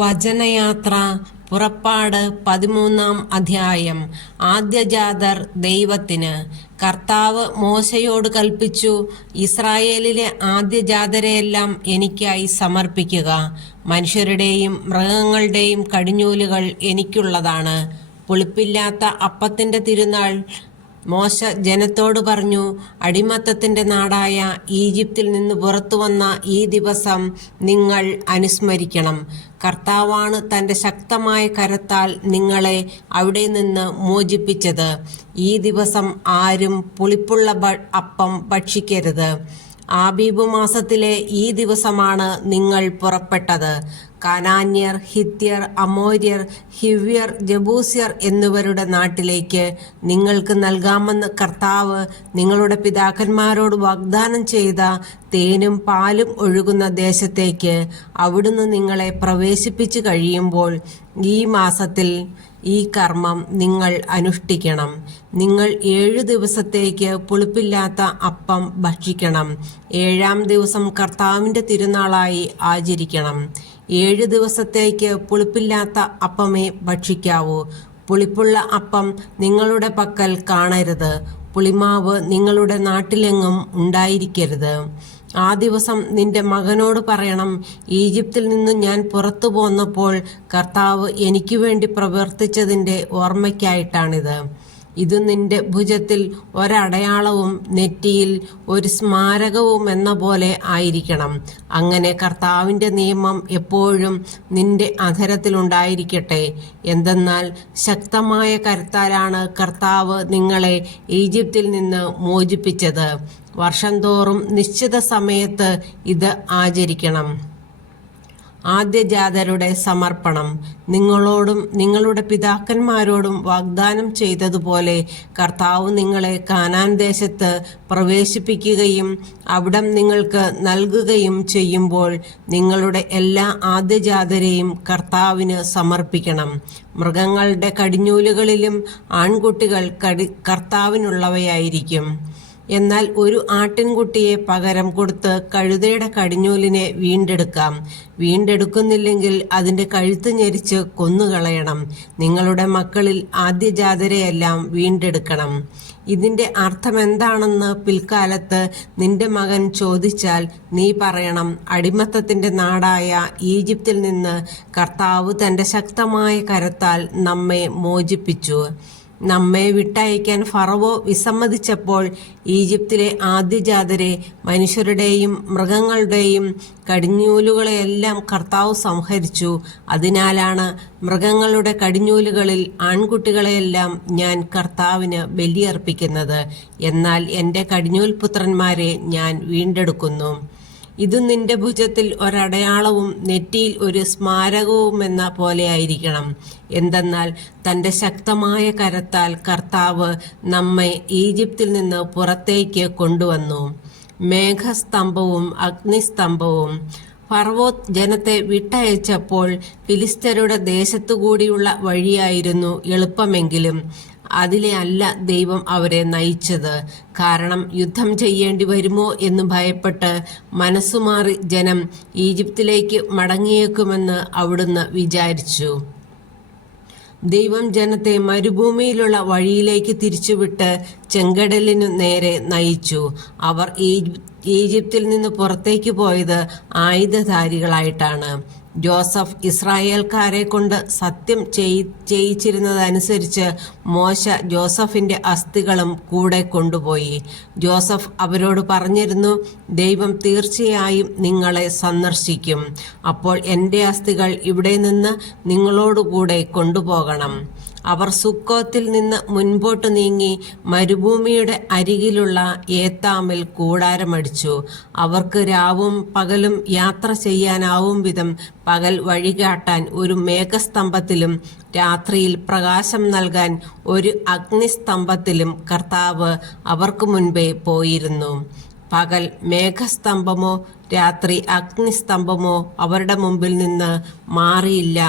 വചനയാത്ര പുറപ്പാട് 13-ാം അധ്യായം. ആദ്യജാതർ ദൈവത്തിന്. കർത്താവ് മോശയോട് കൽപ്പിച്ചു, ഇസ്രായേലിലെ ആദ്യജാതരെയെല്ലാം എനിക്കായി സമർപ്പിക്കുക. മനുഷ്യരുടെയും മൃഗങ്ങളുടെയും കടിഞ്ഞൂലുകൾ എനിക്കുള്ളതാണ്. പുളിപ്പില്ലാത്ത അപ്പത്തിന്റെ തിരുനാൾ. മോശ ജനത്തോട് പറഞ്ഞു, അടിമത്തത്തിന്റെ നാടായ ഈജിപ്തിൽ നിന്ന് പുറത്തുവന്ന ഈ ദിവസം നിങ്ങൾ അനുസ്മരിക്കണം. കർത്താവാണ് തന്റെ ശക്തമായ കരത്താൽ നിങ്ങളെ അവിടെ നിന്ന് മോചിപ്പിച്ചത്. ഈ ദിവസം ആരും പുളിപ്പുള്ള അപ്പം ഭക്ഷിക്കരുത്. ആബീബ് മാസത്തിലെ ഈ ദിവസമാണ് നിങ്ങൾ പുറപ്പെട്ടത്. കനാന്യർ, ഹിത്യർ, അമോര്യർ, ഹിവ്യർ, ജബൂസ്യർ എന്നിവരുടെ നാട്ടിലേക്ക് നിങ്ങൾക്ക് നൽകാമെന്ന് കർത്താവ് നിങ്ങളുടെ പിതാക്കന്മാരോട് വാഗ്ദാനം ചെയ്ത തേനും പാലും ഒഴുകുന്ന ദേശത്തേക്ക് അവിടുന്ന് നിങ്ങളെ പ്രവേശിപ്പിച്ചു കഴിയുമ്പോൾ ഈ മാസത്തിൽ ഈ കർമ്മം നിങ്ങൾ അനുഷ്ഠിക്കണം. നിങ്ങൾ 7 ദിവസത്തേക്ക് പുളിപ്പില്ലാത്ത അപ്പം ഭക്ഷിക്കണം. 7-ാം ദിവസം കർത്താവിൻ്റെ തിരുനാളായി ആചരിക്കണം. 7 ദിവസത്തേക്ക് പുളിപ്പില്ലാത്ത അപ്പമേ ഭക്ഷിക്കാവൂ. പുളിപ്പുള്ള അപ്പം നിങ്ങളുടെ പക്കൽ കാണരുത്. പുളിമാവ് നിങ്ങളുടെ നാട്ടിലെങ്ങും ഉണ്ടായിരിക്കരുത്. ആ ദിവസം നിന്റെ മകനോട് പറയണം, ഈജിപ്തിൽ നിന്ന് ഞാൻ പുറത്തു പോന്നപ്പോൾ കർത്താവ് എനിക്ക് വേണ്ടി പ്രവർത്തിച്ചതിൻ്റെ ഓർമ്മയ്ക്കായിട്ടാണിത്. ഇത് നിന്റെ ഭുജത്തിൽ ഒരടയാളവും നെറ്റിയിൽ ഒരു സ്മാരകവും എന്ന പോലെ ആയിരിക്കണം. അങ്ങനെ കർത്താവിൻ്റെ നിയമം എപ്പോഴും നിന്റെ അധരത്തിലുണ്ടായിരിക്കട്ടെ. എന്തെന്നാൽ ശക്തമായ കരത്താലാണ് കർത്താവ് നിങ്ങളെ ഈജിപ്തിൽ നിന്ന് മോചിപ്പിച്ചത്. വർഷം തോറും നിശ്ചിത സമയത്ത് ഇത് ആചരിക്കണം. ആദ്യജാതരുടെ സമർപ്പണം. നിങ്ങളോടും നിങ്ങളുടെ പിതാക്കന്മാരോടും വാഗ്ദാനം ചെയ്തതുപോലെ കർത്താവ് നിങ്ങളെ കാനാൻ ദേശത്ത് പ്രവേശിപ്പിക്കുകയും അവിടം നിങ്ങൾക്ക് നൽകുകയും ചെയ്യുമ്പോൾ നിങ്ങളുടെ എല്ലാ ആദ്യജാതരെയും കർത്താവിന് സമർപ്പിക്കണം. മൃഗങ്ങളുടെ കടിഞ്ഞൂലുകളിലും ആൺകുട്ടികൾ കർത്താവിനുള്ളവയായിരിക്കും. എന്നാൽ ഒരു ആട്ടിൻകുട്ടിയെ പകരം കൊടുത്ത് കഴുതയുടെ കടിഞ്ഞൂലിനെ വീണ്ടെടുക്കാം. വീണ്ടെടുക്കുന്നില്ലെങ്കിൽ അതിൻ്റെ കഴുത്ത് ഞെരിച്ച് കൊന്നുകളയണം. നിങ്ങളുടെ മക്കളിൽ ആദ്യജാതരെയെല്ലാം വീണ്ടെടുക്കണം. ഇതിൻ്റെ അർത്ഥമെന്താണെന്ന് പിൽക്കാലത്ത് നിന്റെ മകൻ ചോദിച്ചാൽ നീ പറയണം, അടിമത്തത്തിൻ്റെ നാടായ ഈജിപ്തിൽ നിന്ന് കർത്താവ് തൻ്റെ ശക്തമായ കരത്താൽ നമ്മെ മോചിപ്പിച്ചു. നമ്മെ വിട്ടയക്കാൻ ഫറവോ വിസമ്മതിച്ചപ്പോൾ ഈജിപ്തിലെ ആദ്യജാതരെ, മനുഷ്യരുടെയും മൃഗങ്ങളുടെയും കടിഞ്ഞൂലുകളെയെല്ലാം കർത്താവ് സംഹരിച്ചു. അതിനാലാണ് മൃഗങ്ങളുടെ കടിഞ്ഞൂലുകളിൽ ആൺകുട്ടികളെയെല്ലാം ഞാൻ കർത്താവിന് ബലിയർപ്പിക്കുന്നത്. എന്നാൽ എൻ്റെ കടിഞ്ഞൂൽ പുത്രന്മാരെ ഞാൻ വീണ്ടെടുക്കുന്നു. ഇത് നിന്റെ ഭുജത്തിൽ ഒരടയാളവും നെറ്റിയിൽ ഒരു സ്മാരകവുമെന്ന പോലെയായിരിക്കണം. എന്തെന്നാൽ തൻ്റെ ശക്തമായ കരത്താൽ കർത്താവ് നമ്മെ ഈജിപ്തിൽ നിന്ന് പുറത്തേക്ക് കൊണ്ടുവന്നു. മേഘസ്തംഭവും അഗ്നിസ്തംഭവും. ഫറവോ ജനത്തെ വിട്ടയച്ചപ്പോൾ ഫിലിസ്ത്യരുടെ ദേശത്തുകൂടിയുള്ള വഴിയായിരുന്നു എളുപ്പമെങ്കിലും അതിലെ അല്ല ദൈവം അവരെ നയിച്ചത്. കാരണം യുദ്ധം ചെയ്യേണ്ടി വരുമോ എന്ന് ഭയപ്പെട്ട് മനസ്സുമാറി ജനം ഈജിപ്തിലേക്ക് മടങ്ങിയേക്കുമെന്ന് അവിടുന്ന് വിചാരിച്ചു. ദൈവം ജനത്തെ മരുഭൂമിയിലുള്ള വഴിയിലേക്ക് തിരിച്ചുവിട്ട് ചെങ്കടലിനു നേരെ നയിച്ചു. അവർ ഈജിപ്തിൽ നിന്ന് പുറത്തേക്ക് പോയത് ആയുധധാരികളായിട്ടാണ്. ജോസഫ് ഇസ്രായേൽക്കാരെ കൊണ്ട് സത്യം ചെയ്യിച്ചിരുന്നതനുസരിച്ച് മോശ ജോസഫിൻ്റെ അസ്ഥികളും കൂടെ കൊണ്ടുപോയി. ജോസഫ് അവരോട് പറഞ്ഞിരുന്നു, ദൈവം തീർച്ചയായും നിങ്ങളെ സന്ദർശിക്കും. അപ്പോൾ എൻ്റെ അസ്ഥികൾ ഇവിടെ നിന്ന് നിങ്ങളോടുകൂടെ കൊണ്ടുപോകണം. അവർ സുക്കോത്തിൽ നിന്ന് മുൻപോട്ട് നീങ്ങി മരുഭൂമിയുടെ അരികിലുള്ള ഏത്താമിൽ കൂടാരമടിച്ചു. അവർക്ക് രാവും പകലും യാത്ര ചെയ്യാനാവും വിധം പകൽ വഴികാട്ടാൻ ഒരു മേഘസ്തംഭത്തിലും രാത്രിയിൽ പ്രകാശം നൽകാൻ ഒരു അഗ്നിസ്തംഭത്തിലും കർത്താവ് അവർക്ക് മുൻപേ പോയിരുന്നു. പകൽ മേഘസ്തംഭമോ രാത്രി അഗ്നിസ്തംഭമോ അവരുടെ മുമ്പിൽ നിന്ന് മാറിയില്ല.